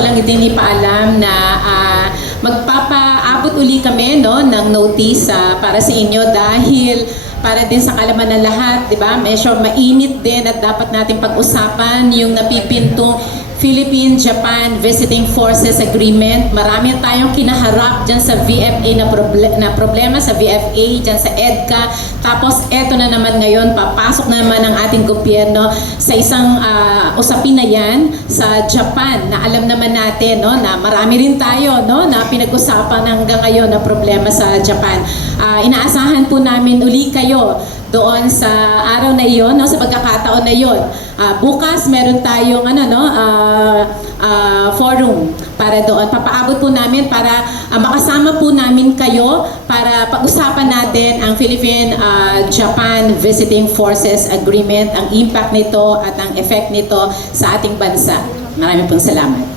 ko lang din ipaalam na magpapaabot uli kami no, ng notice para sa inyo dahil para din sa kalaman ng lahat, di ba? Medyo mainit din at dapat natin pag-usapan yung napipintong Philippine-Japan Visiting Forces Agreement. Marami tayong kinaharap dyan sa VFA na problema sa VFA, dyan sa EDCA. Tapos eto na naman ngayon, papasok na naman ang ating gobyerno sa isang usapin na yan sa Japan na alam naman natin no, na marami rin tayo no, na pinag-usapan hanggang ngayon na problema sa Japan. Inaasahan po namin uli kayo doon sa araw na iyon, no, sa pagkakataon na iyon. Bukas meron tayong forum para doon. Papaabot po namin para makasama po namin kayo para pag-usapan natin ang Philippine-Japan Visiting Forces Agreement, ang impact nito at ang effect nito sa ating bansa. Maraming pong salamat.